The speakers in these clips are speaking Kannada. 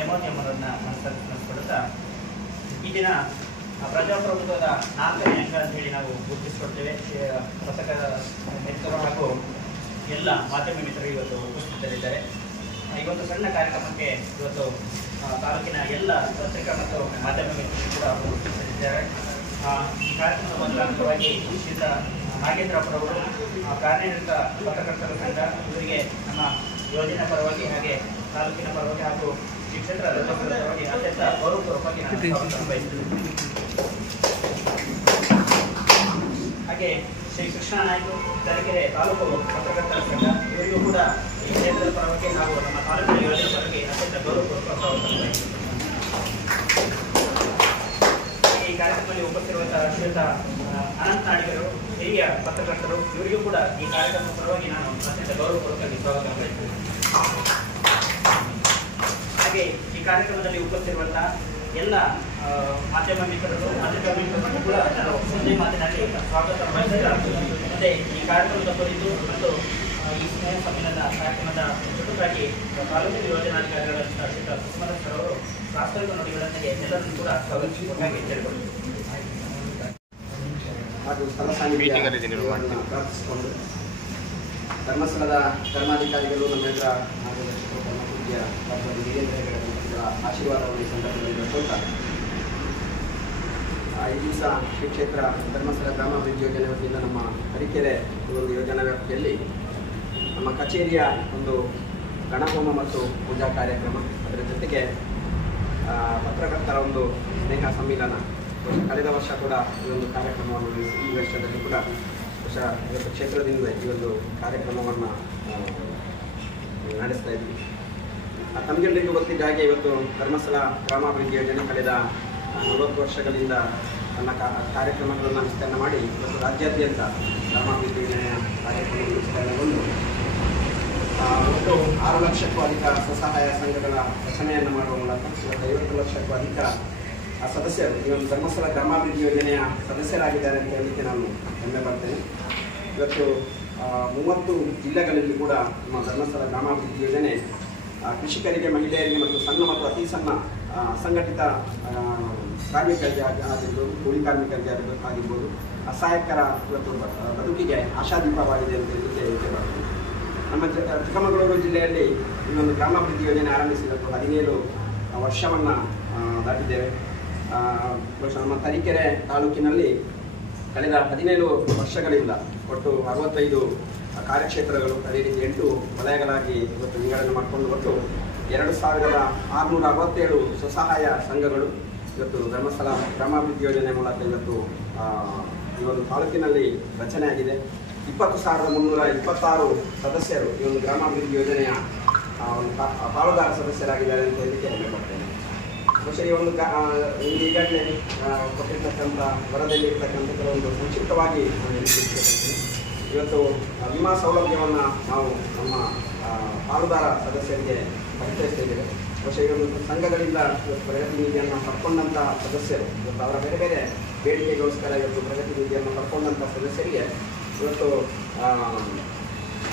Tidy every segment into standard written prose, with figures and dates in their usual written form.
ನೇಮೋದ್ಯಮವನ್ನು ಮನಸ್ಸಿಕೊಡುತ್ತಾ ಈ ದಿನ ಪ್ರಜಾಪ್ರಭುತ್ವದ 4ನೇ ಅಂಗ ಅಂತ ಹೇಳಿ ನಾವು ಗುರುತಿಸಿಕೊಡ್ತೇವೆ. ಪತ್ರಕರ್ತರ ಮಿತ್ರರು ಹಾಗೂ ಎಲ್ಲ ಮಾಧ್ಯಮ ಮಿತ್ರರು ಇವತ್ತು ಉಪಸ್ಥಿತರಿದ್ದಾರೆ. ಇವತ್ತು ಸಣ್ಣ ಕಾರ್ಯಕ್ರಮಕ್ಕೆ ಇವತ್ತು ತಾಲೂಕಿನ ಎಲ್ಲ ಪತ್ರಿಕಾ ಮತ್ತು ಮಾಧ್ಯಮ ಮಿತ್ರರು ಕೂಡ ಉಪಸ್ಥಿತರಿದ್ದಾರೆ. ಈ ಕಾರ್ಯಕ್ರಮದ ಮೊದಲ ಅಂಗವಾಗಿ ಶ್ರೀಯುತ ನಾಗೇಂದ್ರಪ್ಪರವರು ಕಾರ್ಯನಿರತ ಪತ್ರಕರ್ತರ ಸಂಘ ಇವರಿಗೆ ನಮ್ಮ ಯೋಜನೆ ಪರವಾಗಿ ಹಾಗೆ ತಾಲೂಕಿನ ಪರವಾಗಿ ಹಾಗೂ ಈ ಕ್ಷೇತ್ರ ಪರವಾಗಿ ಅತ್ಯಂತ ಗೌರವಪೂರ್ವಕವಾಗಿ ನಾನು ಸ್ವಾಗತ ಬಯಸುತ್ತೇನೆ. ಹಾಗೆ ಶ್ರೀ ಕೃಷ್ಣ ನಾಯ್ಕ ತರೀಕೆರೆ ತಾಲೂಕು ಪತ್ರಕರ್ತರ ಸಂಘ ಇವರಿಗೂ ಕೂಡ ಈ ಕ್ಷೇತ್ರದ ಪರವಾಗಿ ಹಾಗೂ ನಮ್ಮ ತಾಲೂಕಿನ ಯೋಜನೆ ಪರವಾಗಿ ಅತ್ಯಂತ ಗೌರವಪೂರ್ವಕ ಸ್ವಾಗತ ಬಯಸುತ್ತೇನೆ. ಈ ಕಾರ್ಯಕ್ರಮದಲ್ಲಿ ಉಪಸ್ಥಿತಿರುವಂತಹ ಶ್ರೀಯುತ ಅನಂತ ನಾಡಿಗರು ಹಿರಿಯ ಪತ್ರಕರ್ತರು ಇವರಿಗೂ ಕೂಡ ಈ ಕಾರ್ಯಕ್ರಮದ ಪರವಾಗಿ ನಾನು ಅತ್ಯಂತ ಗೌರವಪೂರ್ವಕವಾಗಿ ಸ್ವಾಗತ ಬಯಸುತ್ತೇನೆ. ಹಾಗೆ ಈ ಕಾರ್ಯಕ್ರಮದಲ್ಲಿ ಉಪಸ್ಥಿತಿರುವಂತಹ ಎಲ್ಲ ಮಾಧ್ಯಮ ಮಿತ್ರರು ಪತ್ರಿಕಾ ಮಿತ್ರರು ಕೂಡ ನಾನು ಒಂದೇ ಮಾತಿನಲ್ಲಿ ಸ್ವಾಗತ ಬಯಸುತ್ತಾ ಮತ್ತೆ ಈ ಕಾರ್ಯಕ್ರಮದ ಕುರಿತು ಮತ್ತು ಈ ಸ್ನೇಹ ಸಮ್ಮೇಳನ ಕಾರ್ಯಕ್ರಮದ ಜೊತೆಗಾಗಿ ತಾಲೂಕಿನ ಯೋಜನಾಧಿಕಾರಿಗಳಂತಹ ಶ್ರೀಯುತ ಸುಮಲತ್ ಸರ್ ಅವರು ಪ್ರಾಸ್ತಾವಿಕ ನುಡಿಗಳೊಂದಿಗೆ ಎಲ್ಲರನ್ನೂ ಕೂಡ ಸ್ವಾಗತಿಸುವುದಾಗಿ ಕೇಳಿಕೊಳ್ಳುತ್ತೇನೆ. ಹಾಗೂ ಸ್ಥಳ ಸಾನ್ನಿಧ್ಯವನ್ನು ಪ್ರಾರ್ಥಿಸಿಕೊಂಡು ಧರ್ಮಸ್ಥಳದ ಧರ್ಮಾಧಿಕಾರಿಗಳು ನಮ್ಮೆಲ್ಲರ ಮಾರ್ಗದರ್ಶಕರು ತಮ್ಮ ಪೂಜ್ಯ ಡಾಕ್ಟರ್ ವೀರೇಂದ್ರ ಹೆಗಡೆ ಆಶೀರ್ವಾದವನ್ನು ಈ ಸಂದರ್ಭದಲ್ಲಿ ಕೊಡ್ತಾ ಈ ದಿವಸ ಶ್ರೀ ಕ್ಷೇತ್ರ ಧರ್ಮಸ್ಥಳ ಗ್ರಾಮಾಭಿವೃದ್ಧಿ ಯೋಜನೆ ವತಿಯಿಂದ ನಮ್ಮ ತರೀಕೆರೆ ಒಂದು ಯೋಜನಾ ವ್ಯಾಪ್ತಿಯಲ್ಲಿ ನಮ್ಮ ಕಚೇರಿಯ ಒಂದು ಗಣಹೋಮ ಮತ್ತು ಪೂಜಾ ಕಾರ್ಯಕ್ರಮ, ಅದರ ಜೊತೆಗೆ ಪತ್ರಕರ್ತರ ಒಂದು ಸ್ನೇಹ ಸಮ್ಮೇಳನ ಕಳೆದ ವರ್ಷ ಕೂಡ ಈ ಒಂದು ಕಾರ್ಯಕ್ರಮವನ್ನು ಈ ವರ್ಷದಲ್ಲಿ ಕೂಡ ಇವತ್ತು ಕ್ಷೇತ್ರದಿಂದ ಈ ಒಂದು ಕಾರ್ಯಕ್ರಮವನ್ನು ನಡೆಸ್ತಾ ಇದ್ವಿ. ತಮಗೆಲ್ಲರಿಗೂ ಗೊತ್ತಿದ್ದ ಹಾಗೆ ಇವತ್ತು ಧರ್ಮಸ್ಥಳ ಗ್ರಾಮಾಭಿವೃದ್ಧಿ ಯೋಜನೆ ಕಳೆದ 40 ವರ್ಷಗಳಿಂದ ತನ್ನ ಕಾರ್ಯಕ್ರಮಗಳನ್ನು ವಿಸ್ತರಣೆ ಮಾಡಿ ಇವತ್ತು ರಾಜ್ಯಾದ್ಯಂತ ಗ್ರಾಮಾಭಿವೃದ್ಧಿ ಯೋಜನೆಯ ಕಾರ್ಯಕ್ರಮವನ್ನು ವಿಸ್ತರಣೆಗೊಂಡು ಒಟ್ಟು 6 ಲಕ್ಷಕ್ಕೂ ಅಧಿಕ ಸ್ವಸಹಾಯ ಸಂಘಗಳ ರಚನೆಯನ್ನು ಮಾಡುವ ಮೂಲಕ ಇವತ್ತು 50 ಲಕ್ಷಕ್ಕೂ ಅಧಿಕ ಸದಸ್ಯರು ಈ ಒಂದು ಧರ್ಮಸ್ಥಳ ಗ್ರಾಮಾಭಿವೃದ್ಧಿ ಯೋಜನೆಯ ಸದಸ್ಯರಾಗಿದ್ದಾರೆ ಅಂತ ಹೇಳಲಿಕ್ಕೆ ನಾನು ಹೆಮ್ಮೆ ಪಡ್ತೇನೆ. ಇವತ್ತು 30 ಜಿಲ್ಲೆಗಳಲ್ಲಿ ಕೂಡ ನಮ್ಮ ಧರ್ಮಸ್ಥಳ ಗ್ರಾಮಾಭಿವೃದ್ಧಿ ಯೋಜನೆ ಕೃಷಿಕರಿಗೆ, ಮಹಿಳೆಯರಿಗೆ ಮತ್ತು ಸಣ್ಣ ಮತ್ತು ಅತಿ ಸಣ್ಣ ಅಸಂಘಟಿತ ಕಾರ್ಮಿಕರಿಗೆ ಆಗಿರ್ಬೋದು, ಕೂಲಿ ಕಾರ್ಮಿಕರಿಗೆ ಆಗಿರ್ಬೋದು, ಅಸಹಾಯಕರ ಇವತ್ತು ಬದುಕಿಗೆ ಆಶಾದೀಪವಾಗಿದೆ ಅಂತ ಹೇಳಲಿಕ್ಕೆ ಇಚ್ಛೆ ಪಡ್ತೇನೆ. ನಮ್ಮ ಚಿಕ್ಕಮಗಳೂರು ಜಿಲ್ಲೆಯಲ್ಲಿ ಈ ಒಂದು ಗ್ರಾಮಾಭಿವೃದ್ಧಿ ಯೋಜನೆ ಆರಂಭಿಸಿ ಇವತ್ತು 17 ವರ್ಷವನ್ನು ದಾಟಿದ್ದೇವೆ. ನಮ್ಮ ತರೀಕೆರೆ ತಾಲೂಕಿನಲ್ಲಿ ಕಳೆದ 17 ವರ್ಷಗಳಿಂದ ಒಟ್ಟು 65 ಕಾರ್ಯಕ್ಷೇತ್ರಗಳು, ಅದೇ ರೀತಿ 8 ವಲಯಗಳಾಗಿ ಇವತ್ತು ವಿಂಗಡಣೆ ಮಾಡಿಕೊಂಡು ಒಟ್ಟು 2667 ಸ್ವಸಹಾಯ ಸಂಘಗಳು ಇವತ್ತು ಧರ್ಮಸ್ಥಳ ಗ್ರಾಮಾಭಿವೃದ್ಧಿ ಯೋಜನೆ ಮೂಲಕ ಇವತ್ತು ಈ ಒಂದು ತಾಲೂಕಿನಲ್ಲಿ ರಚನೆ ಆಗಿದೆ. 20,326 ಸದಸ್ಯರು ಈ ಒಂದು ಗ್ರಾಮಾಭಿವೃದ್ಧಿ ಯೋಜನೆಯ ಒಂದು ಪಾಲುದಾರ ಸದಸ್ಯರಾಗಿದ್ದಾರೆ ಅಂತ ಹೇಳಲಿಕ್ಕೆ ಹೆಮ್ಮೆ ಪಡ್ತೇನೆ. ಬಹುಶಃ ಈ ಒಂದು ಈಗಾಗಲೇ ಕೊಟ್ಟಿರ್ತಕ್ಕಂಥ ವರದಿಯಲ್ಲಿ ಇರ್ತಕ್ಕಂಥ ಕೆಲವೊಂದು ಸಂಕ್ಷಿಪ್ತವಾಗಿ ಇವತ್ತು ವಿಮಾ ಸೌಲಭ್ಯವನ್ನು ನಾವು ನಮ್ಮ ಪಾಲುದಾರ ಸದಸ್ಯರಿಗೆ ಪರಿಚಯಿಸ್ತಾ ಇದ್ದೇವೆ. ಬಹುಶಃ ಈ ಒಂದು ಸಂಘಗಳಿಂದ ಇವತ್ತು ಪ್ರಗತಿ ನಿಧಿಯನ್ನು ಪಡ್ಕೊಂಡಂಥ ಸದಸ್ಯರು ಇವತ್ತು ಅವರ ಬೇರೆ ಬೇರೆ ಬೇಡಿಕೆಗೋಸ್ಕರ ಇವತ್ತು ಪ್ರಗತಿ ನಿಧಿಯನ್ನು ಪಡ್ಕೊಂಡಂಥ ಸದಸ್ಯರಿಗೆ ಇವತ್ತು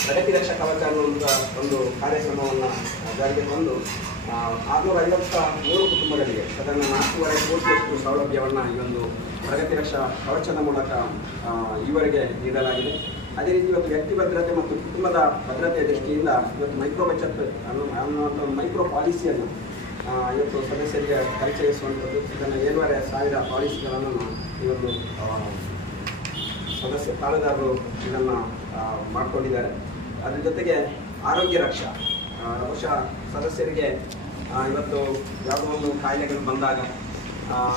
ಪ್ರಗತಿ ರಕ್ಷಾ ಕವಚ ಅನ್ನುವಂಥ ಒಂದು ಕಾರ್ಯಕ್ರಮವನ್ನು ಜಾರಿಗೆ ತಂದು 653 ಕುಟುಂಬಗಳಿಗೆ ಸಾಧಾರಣ 4.5 ಕೋಟಿಯಷ್ಟು ಸೌಲಭ್ಯವನ್ನು ಈ ಒಂದು ಪ್ರಗತಿ ರಕ್ಷಾ ಕವಚದ ಮೂಲಕ ಈವರೆಗೆ ನೀಡಲಾಗಿದೆ. ಅದೇ ರೀತಿ ಇವತ್ತು ವ್ಯಕ್ತಿ ಭದ್ರತೆ ಮತ್ತು ಕುಟುಂಬದ ಭದ್ರತೆಯ ದೃಷ್ಟಿಯಿಂದ ಇವತ್ತು ಮೈಕ್ರೋ ಬಚತ್ ಅನ್ನುವಂಥ ಒಂದು ಮೈಕ್ರೋ ಪಾಲಿಸಿಯನ್ನು ಇವತ್ತು ಸದಸ್ಯರಿಗೆ ಪರಿಚಯಿಸುವಂಥದ್ದು. ಇದನ್ನು 7,500 ಪಾಲಿಸಿಗಳನ್ನು ಈ ಒಂದು ಸದಸ್ಯ ಪಾಲುದಾರರು ಇದನ್ನು ಮಾಡಿಕೊಂಡಿದ್ದಾರೆ. ಅದರ ಜೊತೆಗೆ ಆರೋಗ್ಯ ರಕ್ಷಾ ಬಹುಶಃ ಸದಸ್ಯರಿಗೆ ಇವತ್ತು ಯಾವುದೋ ಒಂದು ಕಾಯಿಲೆಗಳು ಬಂದಾಗ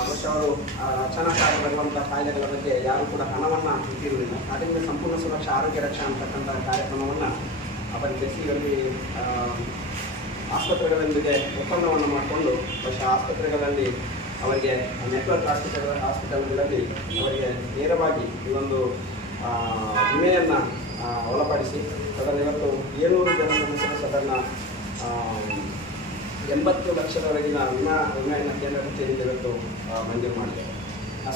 ಬಹುಶಃ ಅವರು ಅಚಾನಕ್ಕಾಗಿ ಬರುವಂಥ ಕಾಯಿಲೆಗಳ ಬಗ್ಗೆ ಯಾರು ಕೂಡ ಹಣವನ್ನು ಇಟ್ಟಿರುವುದಿಲ್ಲ. ಆದ್ದರಿಂದ ಸಂಪೂರ್ಣ ಸುರಕ್ಷಾ ಆರೋಗ್ಯ ರಕ್ಷಾ ಅಂತಕ್ಕಂಥ ಕಾರ್ಯಕ್ರಮವನ್ನು ಪರಿಚಯಿಸಿ ಇವರಿಗೆ ಆಸ್ಪತ್ರೆಗಳೊಂದಿಗೆ ಒಪ್ಪಂದವನ್ನು ಮಾಡಿಕೊಂಡು ಬಹುಶಃ ಆಸ್ಪತ್ರೆಗಳಲ್ಲಿ ಅವರಿಗೆ ನೆಟ್ವರ್ಕ್ ಹಾಸ್ಪಿಟಲ್ಗಳಲ್ಲಿ ಅವರಿಗೆ ನೇರವಾಗಿ ಈ ಒಂದು ವಿಮೆಯನ್ನು ಒಳಪಡಿಸಿ ಸಾಧಾರಣ ಇವತ್ತು 700 ಜನ ಸದಸ್ಯರು ಸಾಧಾರಣ 80 ಲಕ್ಷದವರೆಗಿನ ವಿಮೆಯನ್ನು ಕೇಂದ್ರ ಕಚೇರಿಯಿಂದ ಇವತ್ತು ಮಂಜೂರು ಮಾಡಿದೆ.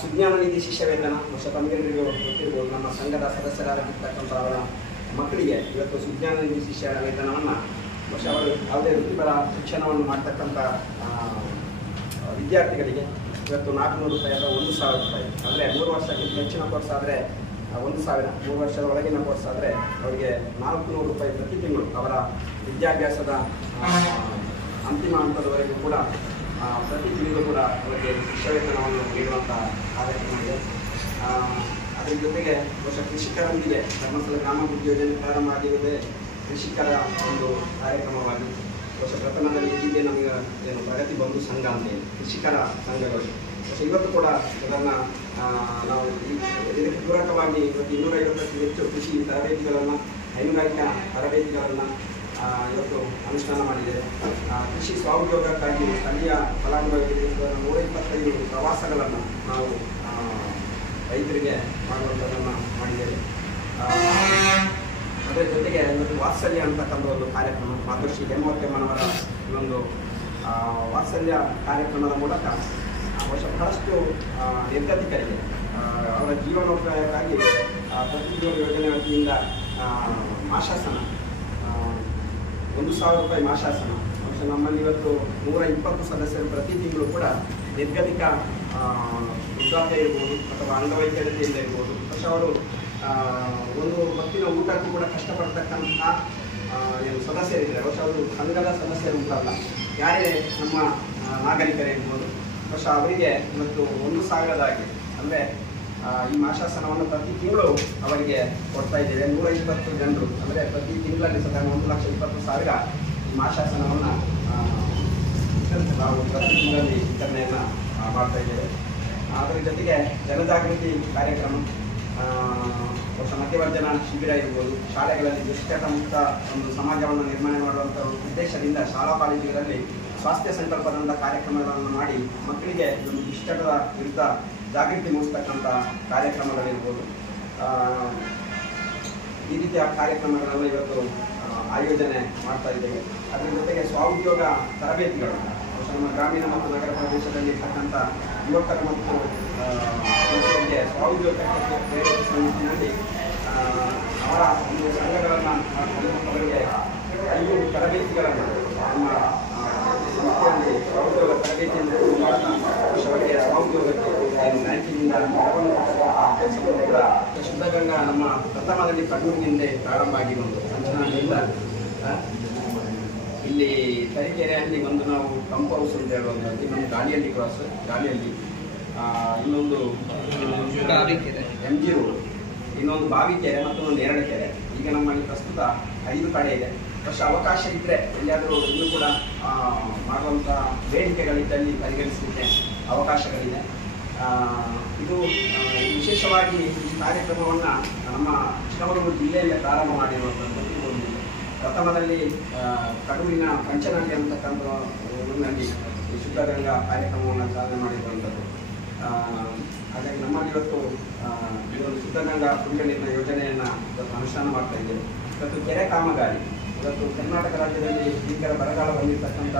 ಸುಜ್ಞಾನ ನಿಧಿ ಶಿಷ್ಯ ವೇತನ ಬಹುಶಃ ತಮಗೆಲ್ಲರಿಗೂ ಗೊತ್ತಿರ್ಬೋದು. ನಮ್ಮ ಸಂಘದ ಸದಸ್ಯರಾಗಿರ್ತಕ್ಕಂಥ ಅವರ ಮಕ್ಕಳಿಗೆ ಇವತ್ತು ಸುಜ್ಞಾನ ನಿಧಿ ಶಿಷ್ಯ ವೇತನವನ್ನು ಬಹುಶಃ ಅವರು ಯಾವುದೇ ವೃತ್ತಿಪರ ಶಿಕ್ಷಣವನ್ನು ಮಾಡ್ತಕ್ಕಂಥ ವಿದ್ಯಾರ್ಥಿಗಳಿಗೆ ಇವತ್ತು 400 ರೂಪಾಯಿ ಅಥವಾ 1,000 ರೂಪಾಯಿ, ಅಂದರೆ 3 ವರ್ಷಕ್ಕಿಂತ ಹೆಚ್ಚಿನ ಕೋರ್ಸ್ ಆದರೆ 1,000, 3 ವರ್ಷದ ಒಳಗಿನ ಕೋರ್ಸ್ ಆದರೆ ಅವರಿಗೆ 400 ರೂಪಾಯಿ ಪ್ರತಿ ತಿಂಗಳು ಅವರ ವಿದ್ಯಾಭ್ಯಾಸದ ಅಂತಿಮ ಹಂತದವರೆಗೂ ಕೂಡ ಪ್ರತಿ ತಿಂಗಳು ಕೂಡ ಅವರಿಗೆ ಶಿಷ್ಯ ವೇತನವನ್ನು ನೀಡುವಂಥ ಕಾರ್ಯಕ್ರಮ ಇದೆ. ಅದರ ಜೊತೆಗೆ ಬಹುಶಃ ಕೃಷಿಕರೊಂದಿಗೆ ಧರ್ಮಸ್ಥಳ ಗ್ರಾಮಾಭಿವೃದ್ಧಿ ಯೋಜನೆ ಪ್ರಾರಂಭ ಆಗಿರುವುದೇ ಕೃಷಿಕರ ಒಂದು ಕಾರ್ಯಕ್ರಮವಾಗಿ. ಬಹುಶಃ ಪ್ರಥಮದಲ್ಲಿ ಹೀಗೆ ನಮಗೆ ಏನು ಪ್ರಗತಿ ಬಂಧು ಸಂಘ ಅಂತ ಹೇಳಿ ಕೃಷಿಕರ ಸಂಘಗಳು, ಬಹುಶಃ ಇವತ್ತು ಕೂಡ ಅದನ್ನು ನಾವು ಇದಕ್ಕೆ ಪೂರಕವಾಗಿ ಇವತ್ತು 250ಕ್ಕೂ ಹೆಚ್ಚು ಕೃಷಿ ತರಬೇತಿಗಳನ್ನು, ಹೈನುಗಾರಿಕಾ ತರಬೇತಿಗಳನ್ನು ಇವತ್ತು ಅನುಷ್ಠಾನ ಮಾಡಿದ್ದೇವೆ. ಕೃಷಿ ಸ್ವಾಉದ್ಯೋಗಕ್ಕಾಗಿ ಸ್ಥಳೀಯ ಫಲಾನುಭವಿಗಳಿಗೆ 125 ಪ್ರವಾಸಗಳನ್ನು ನಾವು ರೈತರಿಗೆ ಮಾಡುವಂಥದ್ದನ್ನು ಮಾಡಿದ್ದೇವೆ. ಅದರ ಜೊತೆಗೆ ಇವತ್ತು ವಾತ್ಸಲ್ಯ ಅಂತಕ್ಕಂಥ ಒಂದು ಕಾರ್ಯಕ್ರಮ, ಮಾತೃಶ್ರೀ ಹೇಮಾವತಿಯಮ್ಮನವರ ಇನ್ನೊಂದು ವಾತ್ಸಲ್ಯ ಕಾರ್ಯಕ್ರಮದ ಮೂಲಕ ಬಹುಶಃ ಬಹಳಷ್ಟು ನಿರ್ಗತಿಕರಿಗೆ ಅವರ ಜೀವನೋಪಾಯಕ್ಕಾಗಿ ಪ್ರತಿಜೀವನ ಯೋಜನೆ ವತಿಯಿಂದ ಮಾಶಾಸನ 1,000 ರೂಪಾಯಿ ಮಾಶಾಸನ. ಬಹುಶಃ ನಮ್ಮಲ್ಲಿ ಇವತ್ತು 120 ಸದಸ್ಯರು ಪ್ರತಿ ತಿಂಗಳು ಕೂಡ ನಿರ್ಗತಿಕ ವೃದ್ಧಾಪ್ಯ ಇರ್ಬೋದು ಅಥವಾ ಅಂಗವೈಕಲ್ಯತೆಯಿಂದ ಇರ್ಬೋದು, ಬಹುಶಃ ಅವರು ಒಂದು ಹೊತ್ತಿನ ಊಟಕ್ಕೂ ಕೂಡ ಕಷ್ಟಪಡ್ತಕ್ಕಂಥ ಏನು ಸದಸ್ಯರಿದ್ದಾರೆ. ಬಹುಶಃ ಅವರು ಸಂಘದ ಸದಸ್ಯರು ಅಂತಲ್ಲ, ಯಾರೇ ನಮ್ಮ ನಾಗರಿಕರಿರ್ಬೋದು, ಬಹುಶಃ ಅವರಿಗೆ ಇವತ್ತು 1,000 ಅಂದರೆ ಈ ಮಾಶಾಸನವನ್ನು ಪ್ರತಿ ತಿಂಗಳು ಅವರಿಗೆ ಕೊಡ್ತಾ ಇದ್ದೇವೆ. 120 ಜನರು, ಅಂದರೆ ಪ್ರತಿ ತಿಂಗಳಲ್ಲಿ ಸದಾ 1,20,000 ಈ ಮಾಶಾಸನವನ್ನು ನಾವು ಪ್ರತಿ ತಿಂಗಳಲ್ಲಿ ವಿತರಣೆಯನ್ನು ಮಾಡ್ತಾ ಇದ್ದೇವೆ. ಅದರ ಜೊತೆಗೆ ಜನಜಾಗೃತಿ ಕಾರ್ಯಕ್ರಮ, ಬಹುಶಃ ಮದ್ಯವರ್ಜನ ಶಿಬಿರ ಇರ್ಬೋದು, ಶಾಲೆಗಳಲ್ಲಿ ದುಶ್ಚಟ ಮುಕ್ತ ಒಂದು ಸಮಾಜವನ್ನು ನಿರ್ಮಾಣ ಮಾಡುವಂಥ ಉದ್ದೇಶದಿಂದ ಶಾಲಾ ಕಾಲೇಜುಗಳಲ್ಲಿ ಸ್ವಾಸ್ಥ್ಯ ಸಂಕಲ್ಪದಂಥ ಕಾರ್ಯಕ್ರಮಗಳನ್ನು ಮಾಡಿ ಮಕ್ಕಳಿಗೆ ಒಂದು ದುಶ್ಚಟದ ವಿರುದ್ಧ ಜಾಗೃತಿ ಮೂಡಿಸ್ತಕ್ಕಂಥ ಕಾರ್ಯಕ್ರಮಗಳಿರ್ಬೋದು. ಈ ರೀತಿಯ ಕಾರ್ಯಕ್ರಮಗಳನ್ನು ಇವತ್ತು ಆಯೋಜನೆ ಮಾಡ್ತಾ ಇದ್ದೇವೆ. ಅದರ ಜೊತೆಗೆ ಸ್ವಉದ್ಯೋಗ ತರಬೇತಿಗಳು, ನಮ್ಮ ಗ್ರಾಮೀಣ ಮತ್ತು ನಗರ ಪ್ರದೇಶದಲ್ಲಿ ಇರ್ತಕ್ಕಂಥ ಯುವಕರು ಮತ್ತು ಯುವಕರಿಗೆ ಸ್ವಉದ್ಯೋಗಕ್ಕೆ ಪ್ರೇರೇಪಿಸುವ ನಿಟ್ಟಿನಲ್ಲಿ ಅವರ ಒಂದು ಸಂಘಗಳನ್ನು ಅವರಿಗೆ 5 ತರಬೇತಿಗಳನ್ನು ನಮ್ಮ ಸಂಸ್ಥೆಯಲ್ಲಿ ಸ್ವಉದ್ಯೋಗ ತರಬೇತಿಯನ್ನು ಅವರಿಗೆ ಸ್ವಉದ್ಯೋಗಕ್ಕೆ ಬ್ಯಾಂಕಿನಿಂದ ಕೂಡ ಶುದ್ಧಗಂಗಾ ನಮ್ಮ ಪ್ರಥಮದಲ್ಲಿ ಕಣ್ಣೂರಿನಿಂದ ಪ್ರಾರಂಭ ಆಗಿ ಒಂದು ಸಂಚಲನದಿಂದ ಇಲ್ಲಿ ತರೀಕೆರೆಯಲ್ಲಿ ಒಂದು ನಾವು ಪಂಪ್ ಹೌಸ್ ಅಂತ ಹೇಳುವಂಥದ್ದು, ಇನ್ನೊಂದು ಗಾಳಿಯಲ್ಲಿ ಕ್ರಾಸ್, ಗಾಳಿಯಲ್ಲಿ ಇನ್ನೊಂದು MG ರೋಡ್, ಇನ್ನೊಂದು ಬಾವಿಕೆರೆ ಮತ್ತು ಒಂದು 2 ಕೆರೆ. ಈಗ ನಮ್ಮಲ್ಲಿ ಪ್ರಸ್ತುತ 5 ಕಡೆ ಇದೆ. ಬಹುಶಃ ಅವಕಾಶ ಇದ್ದರೆ ಎಲ್ಲಿಯಾದರೂ ಇನ್ನೂ ಕೂಡ ಮಾಡುವಂಥ ಬೇಡಿಕೆಗಳಿದ್ದಲ್ಲಿ ಪರಿಗಣಿಸಲಿಕ್ಕೆ ಅವಕಾಶಗಳಿದೆ. ಇದು ವಿಶೇಷವಾಗಿ ಈ ಕಾರ್ಯಕ್ರಮವನ್ನು ನಮ್ಮ ಚಿಕ್ಕಮಗಳೂರು ಜಿಲ್ಲೆಯಲ್ಲೇ ಪ್ರಾರಂಭ ಮಾಡಿರುವಂಥದ್ದು. ಪ್ರಥಮದಲ್ಲಿ ಕಡೂರಿನ ಪಂಚನಹಳ್ಳಿ ಅಂತಕ್ಕಂಥ ಊರಿನಲ್ಲಿ ಈ ಶುದ್ಧಗಂಗಾ ಕಾರ್ಯಕ್ರಮವನ್ನು ಚಾಲನೆ ಮಾಡಿರುವಂಥದ್ದು. ಹಾಗಾಗಿ ನಮ್ಮಲ್ಲಿ ಇವತ್ತು ಇದೊಂದು ಶುದ್ಧಗಂಗಾ ಕುಡಿಯುವ ನೀರಿನ ಯೋಜನೆಯನ್ನು ಇವತ್ತು ಅನುಷ್ಠಾನ ಮಾಡ್ತಾ ಇದ್ದೇವೆ. ಇವತ್ತು ಕೆರೆ ಕಾಮಗಾರಿ, ಇವತ್ತು ಕರ್ನಾಟಕ ರಾಜ್ಯದಲ್ಲಿ ಭೀಕರ ಬರಗಾಲ ಬಂದಿರತಕ್ಕಂಥ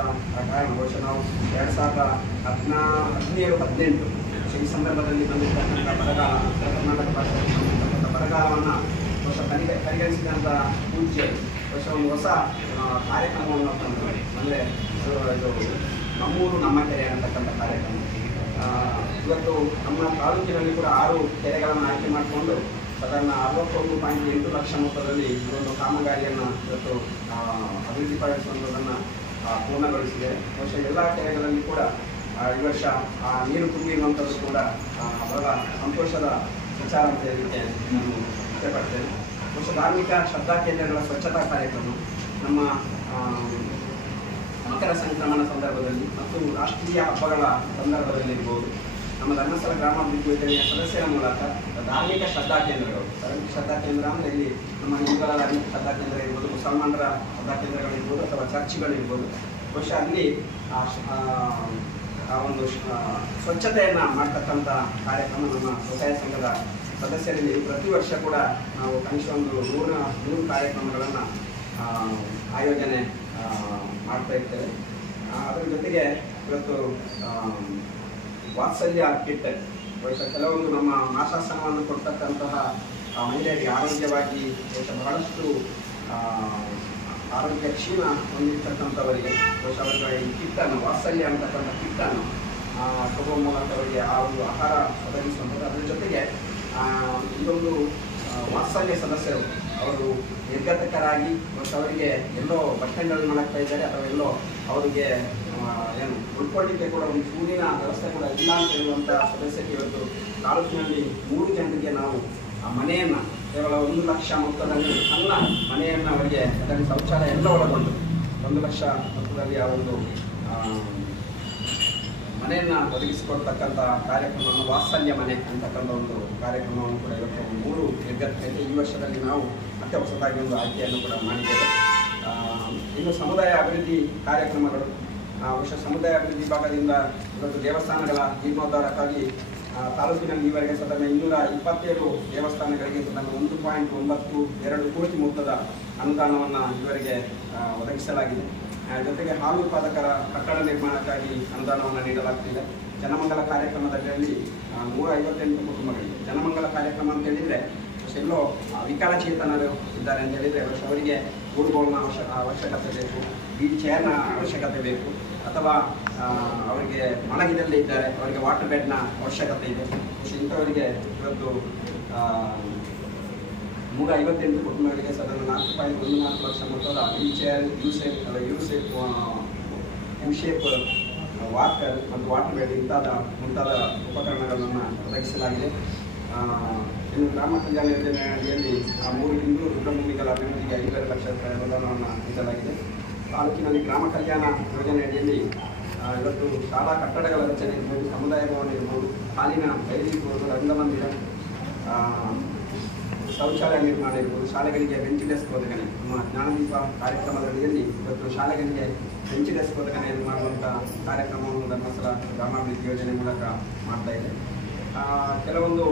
ಕಾರಣ ಬಹುಶಃ ನಾವು 2017-18 ಈ ಸಂದರ್ಭದಲ್ಲಿ ಬಂದಿರತಕ್ಕಂಥ ಬರಗಾಲ, ಉತ್ತರ ಕರ್ನಾಟಕ ಭಾಷೆಯಲ್ಲಿ ಬಂದಿರತಕ್ಕಂಥ ಬರಗಾಲವನ್ನು ಬಹುಶಃ ಪರಿಗಣಿಸಿದಂಥ ಪೂಜ್ಯ ಬಹುಶಃ ಒಂದು ಹೊಸ ಕಾರ್ಯಕ್ರಮವನ್ನು ತಂದು, ಅಂದರೆ ಇದು ನಮ್ಮೂರು ನಮ್ಮ ಕೆರೆ ಅಂತಕ್ಕಂಥ ಕಾರ್ಯಕ್ರಮ. ಇವತ್ತು ನಮ್ಮ ತಾಲೂಕಿನಲ್ಲಿ ಕೂಡ 6 ಕೆರೆಗಳನ್ನು ಆಯ್ಕೆ ಮಾಡಿಕೊಂಡು ಸಾಧಾರಣ 61.8 ಲಕ್ಷ ಮೊತ್ತದಲ್ಲಿ ಒಂದು ಕಾಮಗಾರಿಯನ್ನು ಇವತ್ತು ಅಭಿವೃದ್ಧಿಪಡಿಸುವಂಥದ್ದನ್ನು ಪೂರ್ಣಗೊಳಿಸಿದೆ. ಬಹುಶಃ ಎಲ್ಲ ಕೆರೆಗಳಲ್ಲಿ ಕೂಡ ಈ ವರ್ಷ ನೀರು ತುಂಬಿರುವಂಥದ್ದು ಕೂಡ ಬಹಳ ಸಂತೋಷದ ವಿಚಾರ ಅಂತ ಹೇಳಲಿಕ್ಕೆ ನಾನು ಇಷ್ಟಪಡ್ತೇನೆ. ಬಹುಶಃ ಧಾರ್ಮಿಕ ಶ್ರದ್ಧಾ ಕೇಂದ್ರಗಳ ಸ್ವಚ್ಛತಾ ಕಾರ್ಯಕ್ರಮ ನಮ್ಮ ಮಕರ ಸಂಕ್ರಮಣ ಸಂದರ್ಭದಲ್ಲಿ ಮತ್ತು ರಾಷ್ಟ್ರೀಯ ಹಬ್ಬಗಳ ಸಂದರ್ಭದಲ್ಲಿ ಇರ್ಬೋದು, ನಮ್ಮ ಧರ್ಮಸ್ಥಳ ಗ್ರಾಮಾಭಿವೃದ್ಧಿ ಯೋಜನೆಯ ಸದಸ್ಯರ ಮೂಲಕ ಧಾರ್ಮಿಕ ಶ್ರದ್ಧಾ ಕೇಂದ್ರಗಳು, ಧಾರ್ಮಿಕ ಶ್ರದ್ಧಾ ಕೇಂದ್ರ ಅಂದರೆ ಇಲ್ಲಿ ನಮ್ಮ ಹಿಂದೂಗಳ ಧಾರ್ಮಿಕ ಶ್ರದ್ಧಾ ಕೇಂದ್ರ ಇರ್ಬೋದು, ಮುಸಲ್ಮಾನರ ಶ್ರದ್ಧಾ ಕೇಂದ್ರಗಳಿರ್ಬೋದು ಅಥವಾ ಚರ್ಚ್ಗಳಿರ್ಬೋದು, ಬಹುಶಃ ಅಲ್ಲಿ ಒಂದು ಸ್ವಚ್ಛತೆಯನ್ನು ಮಾಡ್ತಕ್ಕಂಥ ಕಾರ್ಯಕ್ರಮ ನಮ್ಮ ಸ್ವಸಹಾಯ ಸಂಘದ ಸದಸ್ಯರಲ್ಲಿ ಪ್ರತಿ ವರ್ಷ ಕೂಡ ನಾವು ಕನಿಷ್ಠ ಒಂದು 100 ಕಾರ್ಯಕ್ರಮಗಳನ್ನು ಆಯೋಜನೆ ಮಾಡ್ತಾ ಇರ್ತೇವೆ. ಅದರ ಜೊತೆಗೆ ಇವತ್ತು ವಾತ್ಸಲ್ಯ ಕಿಟ್, ಬಹುಶಃ ಕೆಲವೊಂದು ನಮ್ಮ ಮಾಸಾಸನವನ್ನು ಕೊಡ್ತಕ್ಕಂತಹ ಮಹಿಳೆಯರಿಗೆ ಆರೋಗ್ಯವಾಗಿ ಬಹುಶಃ ಬಹಳಷ್ಟು ಆರೋಗ್ಯ ಕ್ಷೀಣ ಹೊಂದಿರ್ತಕ್ಕಂಥವರಿಗೆ ಅವರಿಗೆ ಈ ಕಿಟ್ಟನ್ನು ವಾತ್ಸಲ್ಯ ಅಂತಕ್ಕಂಥ ಕಿಟ್ಟನ್ನು ತಗೊಳ್ಳೋ ಮೂಲಕ ಅವರಿಗೆ ಆ ಒಂದು ಆಹಾರ ಒದಗಿಸುವಂಥದ್ದು. ಅದರ ಜೊತೆಗೆ ಇದೊಂದು ವಾತ್ಸಲ್ಯ ಸದಸ್ಯರು ಅವರು ನಿರ್ಗತಕರಾಗಿ ಮತ್ತು ಅವರಿಗೆ ಎಲ್ಲೋ ಬಸ್ ಸ್ಟ್ಯಾಂಡಲ್ಲಿ ಮಲಗ್ತಾ ಇದ್ದಾರೆ ಅಥವಾ ಎಲ್ಲೋ ಅವರಿಗೆ ಏನು ಉಳ್ಕೊಳ್ಳಿಕ್ಕೆ ಕೂಡ ಒಂದು ಸೂರಿನ ವ್ಯವಸ್ಥೆ ಕೂಡ ಇಲ್ಲ ಅಂತ ಹೇಳುವಂಥ ಸದಸ್ಯರಿಗೆ ಇವತ್ತು ತಾಲೂಕಿನಲ್ಲಿ 3 ಜನರಿಗೆ ನಾವು ಆ ಮನೆಯನ್ನು ಕೇವಲ 1 ಲಕ್ಷ ಮೊತ್ತದಲ್ಲಿ ಸಣ್ಣ ಮನೆಯನ್ನು ಅವರಿಗೆ ಅದರಲ್ಲಿ ಶೌಚಾಲಯ ಎಲ್ಲ ಒಳಗೊಂಡು 1 ಲಕ್ಷ ಮೊತ್ತದಲ್ಲಿ ಆ ಒಂದು ಮನೆಯನ್ನು ಒದಗಿಸಿಕೊಡ್ತಕ್ಕಂಥ ಕಾರ್ಯಕ್ರಮವನ್ನು ವಾತ್ಸಲ್ಯ ಮನೆ ಅಂತಕ್ಕಂಥ ಒಂದು ಕಾರ್ಯಕ್ರಮವನ್ನು ಕೂಡ ಇವತ್ತು 3 ನಿರ್ಗತಿಕರಿಗೆ ಈ ವರ್ಷದಲ್ಲಿ ನಾವು ಮತ್ತೆ ಹೊಸದಾಗಿ ಒಂದು ಆಯ್ಕೆಯನ್ನು ಕೂಡ ಮಾಡಿದ್ದೇವೆ. ಇನ್ನು ಸಮುದಾಯ ಅಭಿವೃದ್ಧಿ ಕಾರ್ಯಕ್ರಮಗಳು ಬಹುಶಃ ಸಮುದಾಯ ಅಭಿವೃದ್ಧಿ ಭಾಗದಿಂದ ಇವತ್ತು ದೇವಸ್ಥಾನಗಳ ಜೀರ್ಣೋದ್ಧಾರಕ್ಕಾಗಿ ತಾಲೂಕಿನಲ್ಲಿ ಈವರೆಗೆ ಸದನ 227 ದೇವಸ್ಥಾನಗಳಿಗೆ ಸದನ 1.92 ಕೋಟಿ ಮೊತ್ತದ ಅನುದಾನವನ್ನು ಈವರೆಗೆ ಒದಗಿಸಲಾಗಿದೆ. ಜೊತೆಗೆ ಹಾಲು ಉತ್ಪಾದಕರ ಕಟ್ಟಡ ನಿರ್ಮಾಣಕ್ಕಾಗಿ ಅನುದಾನವನ್ನು ನೀಡಲಾಗ್ತಿದೆ. ಜನಮಂಗಲ ಕಾರ್ಯಕ್ರಮದಲ್ಲಿ 158 ಕುಟುಂಬಗಳಿಗೆ ಜನಮಂಗಲ ಕಾರ್ಯಕ್ರಮ ಅಂತ ಹೇಳಿದರೆ ಎಲ್ಲೋ ವಿಕಲಚೇತನರು ಇದ್ದಾರೆ ಅಂತ ಹೇಳಿದರೆ ಅವರಿಗೆ ಊರುಗೋಲ್ನ ಅವಶ್ಯಕತೆ ಬೇಕು, ವೀಲ್ ಚೇರ್ನ ಅವಶ್ಯಕತೆ ಬೇಕು, ಅಥವಾ ಅವರಿಗೆ ಮಲಗಿದಲ್ಲಿ ಇದ್ದಾರೆ ಅವರಿಗೆ ವಾಟರ್ ಬೆಡ್ನ ಅವಶ್ಯಕತೆ ಇದೆ. ಇಂಥವರಿಗೆ ಇವತ್ತು 158 ಕುಟುಂಬಗಳಿಗೆ ಸದನ 4.14 ಲಕ್ಷ ಮೊತ್ತದ ವೀಲ್ ಚೇರ್, ಯು-ಶೇಪ್ ವಾಕರ್ ಮತ್ತು ವಾಟರ್ ಬೆಡ್ ಮುಂತಾದ ಉಪಕರಣಗಳನ್ನು ಒದಗಿಸಲಾಗಿದೆ. ಇನ್ನು ಗ್ರಾಮ ಕಲ್ಯಾಣ ಯೋಜನೆ ಅಡಿಯಲ್ಲಿ 3 ಹಿಂದೂ ರುದ್ರಭೂಮಿಗಳ ಅಭಿವೃದ್ಧಿಗೆ 5 ಲಕ್ಷ ರೂಪಾಯಿ ಅನುದಾನವನ್ನು ನೀಡಲಾಗಿದೆ. ತಾಲೂಕಿನಲ್ಲಿ ಗ್ರಾಮ ಕಲ್ಯಾಣ ಯೋಜನೆ ಅಡಿಯಲ್ಲಿ ಇವತ್ತು ಶಾಲಾ ಕಟ್ಟಡಗಳ ರಚನೆ ಇರ್ಬೋದು, ಸಮುದಾಯ ಭವನ ಇರ್ಬೋದು, ಹಾಲಿನ ಡೈರಿ ಇರ್ಬೋದು, ರಂಗಮಂದಿರ, ಶೌಚಾಲಯ ನಿರ್ಮಾಣ ಇರ್ಬೋದು, ಶಾಲೆಗಳಿಗೆ ಬೆಂಚ್ ಡೆಸ್ಕ್ ಒದಗಣೆ. ನಮ್ಮ ಜ್ಞಾನದೀಪ ಕಾರ್ಯಕ್ರಮದ ಅಡಿಯಲ್ಲಿ ಇವತ್ತು ಶಾಲೆಗಳಿಗೆ ಬೆಂಚ್ ಡೆಸ್ಕ್ ಒದಗಣೆ ಮಾಡುವಂಥ ಕಾರ್ಯಕ್ರಮವನ್ನು ಧರ್ಮಸ್ಥಳ ಗ್ರಾಮಾಭಿವೃದ್ಧಿ ಯೋಜನೆ ಮೂಲಕ ಮಾಡ್ತಾ ಇದೆ. ಕೆಲವೊಂದು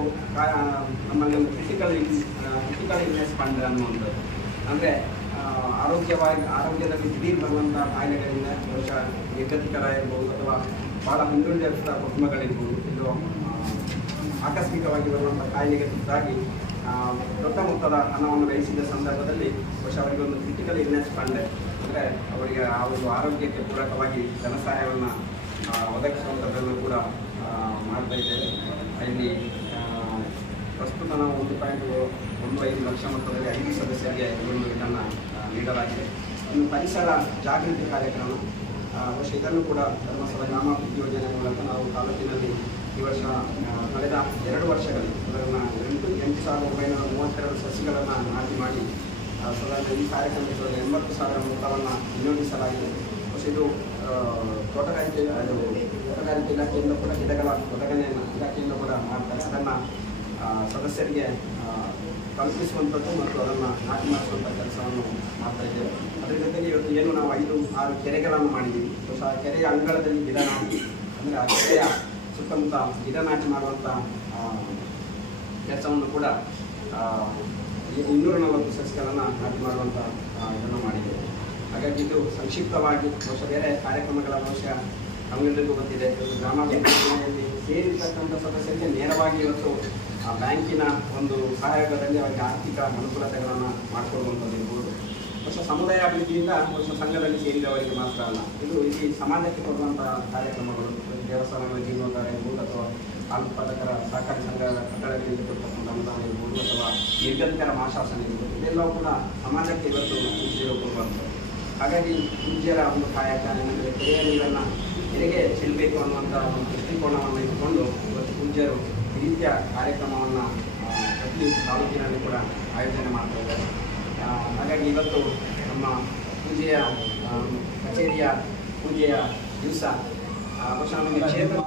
ನಮ್ಮಲ್ಲಿ ಒಂದು ಕ್ರಿಟಿಕಲ್ ಇಲ್ನೆಸ್ ಫಂಡ್ ಅನ್ನುವಂಥದ್ದು, ಅಂದರೆ ಆರೋಗ್ಯದಲ್ಲಿ ದಿಢೀರ್ ಬರುವಂಥ ಕಾಯಿಲೆಗಳಿಂದ ಬಹುಶಃ ನಿರ್ಗತಿಕರ ಇರ್ಬೋದು ಅಥವಾ ಭಾಳ ಹಿಂದುಳಿದ ಕುಟುಂಬಗಳಿರ್ಬೋದು, ಇದು ಆಕಸ್ಮಿಕವಾಗಿ ಬರುವಂಥ ಕಾಯಿಲೆಗೆ ತುತ್ತಾಗಿ ದೊಡ್ಡ ಮೊತ್ತದ ಹಣವನ್ನು ವ್ಯಯಿಸಿದ ಸಂದರ್ಭದಲ್ಲಿ ಬಹುಶಃ ಅವರಿಗೆ ಒಂದು ಕ್ರಿಟಿಕಲ್ ಇಲ್ನೆಸ್ ಫಂಡ್, ಅಂದರೆ ಅವರಿಗೆ ಆ ಒಂದು ಆರೋಗ್ಯಕ್ಕೆ ಪೂರಕವಾಗಿ ಧನ ಸಹಾಯವನ್ನು ಒದಗಿಸುವಂಥದ್ದನ್ನು ಕೂಡ ಮಾಡ್ತಾ ಇದ್ದೇವೆ. ಇಲ್ಲಿ ಪ್ರಸ್ತುತ ನಾವು 1.15 ಲಕ್ಷ ಮೊತ್ತದಲ್ಲಿ 5 ಸದಸ್ಯರಿಗೆ ಇದನ್ನು ನೀಡಲಾಗಿದೆ. ಇನ್ನು ಪರಿಸರ ಜಾಗೃತಿ ಕಾರ್ಯಕ್ರಮ ಬಹುಶಃ ಇದನ್ನು ಕೂಡ ಧರ್ಮಸ್ಥಳ ಗ್ರಾಮಾಭಿವೃದ್ಧಿ ಯೋಜನೆ ಮೂಲಕ ನಾವು ತಾಲೂಕಿನಲ್ಲಿ ಈ ವರ್ಷ ಕಳೆದ 2 ವರ್ಷಗಳಲ್ಲಿ ಅದನ್ನು 8,932 ಸಸಿಗಳನ್ನು ನಾಟಿ ಮಾಡಿ ಸಾಧಾರಣ ಈ ಕಾರ್ಯಕ್ರಮಕ್ಕೆ 80,000 ಮೊತ್ತವನ್ನು ವಿನಿಯೋಗಿಸಲಾಗಿದೆ. ಬಹುಶಃ ಇದು ತೋಟಗಾರಿಕೆ ಇಲಾಖೆಯಿಂದ ಕೂಡ ಗಿಡಗಳ ಒದಗಣೆಯನ್ನು ಇಲಾಖೆಯಿಂದ ಕೂಡ ಮಾಡ್ತಾರೆ. ಅದನ್ನು ಸದಸ್ಯರಿಗೆ ತಲುಪಿಸುವಂಥದ್ದು ಮತ್ತು ಅದನ್ನು ನಾಟಿ ಮಾಡಿಸುವಂಥ ಕೆಲಸವನ್ನು ಮಾಡ್ತಾ ಇದ್ದೇವೆ. ಅದರ ಜೊತೆಗೆ ಇವತ್ತು ಏನು ನಾವು 5-6 ಕೆರೆಗಳನ್ನು ಮಾಡಿದ್ದೀವಿ. ಬಹುಶಃ ಕೆರೆಯ ಅಂಗಳದಲ್ಲಿ ಗಿಡ ನಾಟಿ, ಅಂದರೆ ಆ ಕೆರೆಯ ಸುತ್ತಮುತ್ತ ಗಿಡ ನಾಟಿ ಮಾಡುವಂಥ ಕೆಲಸವನ್ನು ಕೂಡ 240 ಸಸಿಗಳನ್ನು ನಾಟಿ ಮಾಡುವಂಥ ಇದನ್ನು ಮಾಡಿದ್ದೇವೆ. ಹಾಗಾಗಿ ಇದು ಸಂಕ್ಷಿಪ್ತವಾಗಿ ಬಹುಶಃ ಬೇರೆ ಕಾರ್ಯಕ್ರಮಗಳ ಬಹುಶಃ ನಮಗೆಲ್ಲರಿಗೂ ಗೊತ್ತಿದೆ. ಗ್ರಾಮಾಭಿವೃದ್ಧಿ ಸೇರಿರ್ತಕ್ಕಂಥ ಸದಸ್ಯರಿಗೆ ನೇರವಾಗಿ ಇವತ್ತು ಬ್ಯಾಂಕಿನ ಒಂದು ಸಹಯೋಗದಲ್ಲಿ ಅವರಿಗೆ ಆರ್ಥಿಕ ಅನುಕೂಲತೆಗಳನ್ನು ಮಾಡಿಕೊಡುವಂಥದ್ದು ಇರ್ಬೋದು. ಬಹುಶಃ ಸಮುದಾಯ ಅಭಿವೃದ್ಧಿಯಿಂದ ಬಹುಶಃ ಸಂಘದಲ್ಲಿ ಸೇರಿದವರಿಗೆ ಮಾತ್ರ ಅಲ್ಲ, ಇದು ಇಲ್ಲಿ ಸಮಾಜಕ್ಕೆ ಕೊಡುವಂಥ ಕಾರ್ಯಕ್ರಮಗಳು, ದೇವಸ್ಥಾನಗಳ ಜೀರ್ಣೋದ್ಧಾರ ಇರ್ಬೋದು ಅಥವಾ ಹಾಲು ಉತ್ಪಾದಕರ ಸಹಕಾರಿ ಸಂಘದ ಕಟ್ಟಡಗಳಿಗೆ ಕೊಡ್ತಕ್ಕಂಥ ಅನುದಾನ ಇರ್ಬೋದು ಅಥವಾ ನಿರ್ಗತಿಕರ ಮಾಶಾಸನ ಇರ್ಬೋದು, ಇದೆಲ್ಲವೂ ಕೂಡ ಸಮಾಜಕ್ಕೆ ಇವತ್ತು ಪೂಜ್ಯರು ಕೊಡುವಂಥದ್ದು. ಹಾಗಾಗಿ ಪೂಜ್ಯರ ಒಂದು ಕಾಯಕ ಏನಂದರೆ ಕೆರೆಯ ನೀರನ್ನು ಕೆರೆಗೆ ಚೆಲ್ಲಬೇಕು ಅನ್ನುವಂಥ ಒಂದು ದೃಷ್ಟಿಕೋನವನ್ನು ಇಟ್ಟುಕೊಂಡು ಇವತ್ತು ಪೂಜ್ಯರು ಈ ರೀತಿಯ ಕಾರ್ಯಕ್ರಮವನ್ನು ಪ್ರತಿ ತಾಲೂಕಿನಲ್ಲಿ ಕೂಡ ಆಯೋಜನೆ ಮಾಡ್ತಾ ಇದ್ದಾರೆ. ಹಾಗಾಗಿ ಇವತ್ತು ನಮ್ಮ ಪೂಜೆಯ ಕಚೇರಿಯ ಪೂಜೆಯ ದಿವಸ ಬಹುಶಃ ನಮಗೆ ಕ್ಷೇತ್ರ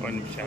ಒಂದು ನಿಮಿಷ